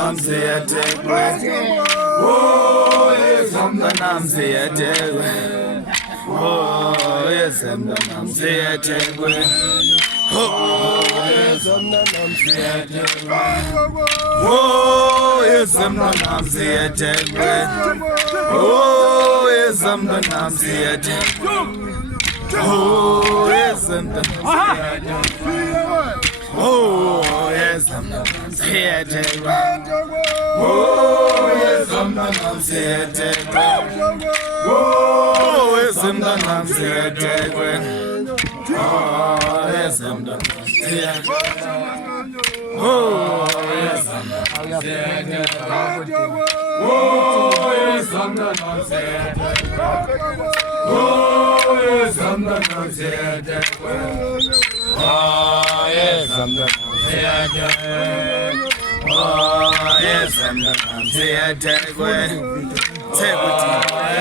namziyatekwe. Oh, yezamna namziyatekwe. Oh, yezamna namziyatekwe. Oh, yezamna namziyatekwe. Oh, yezamna namziyatekwe. Oh, yezamna namziyatekwe. Oh, yezamna namziyatekwe. Oh, yes, I'm not here. Oh, yes, I'm not here. Oh, yes, I'm not here. Oh, yes, I'm not here. Oh, yes, I'm not here. Oh, yes, I'm not here. Oh, yes, I'm not here. Oh, yes, I'm the Oh, yes, I'm the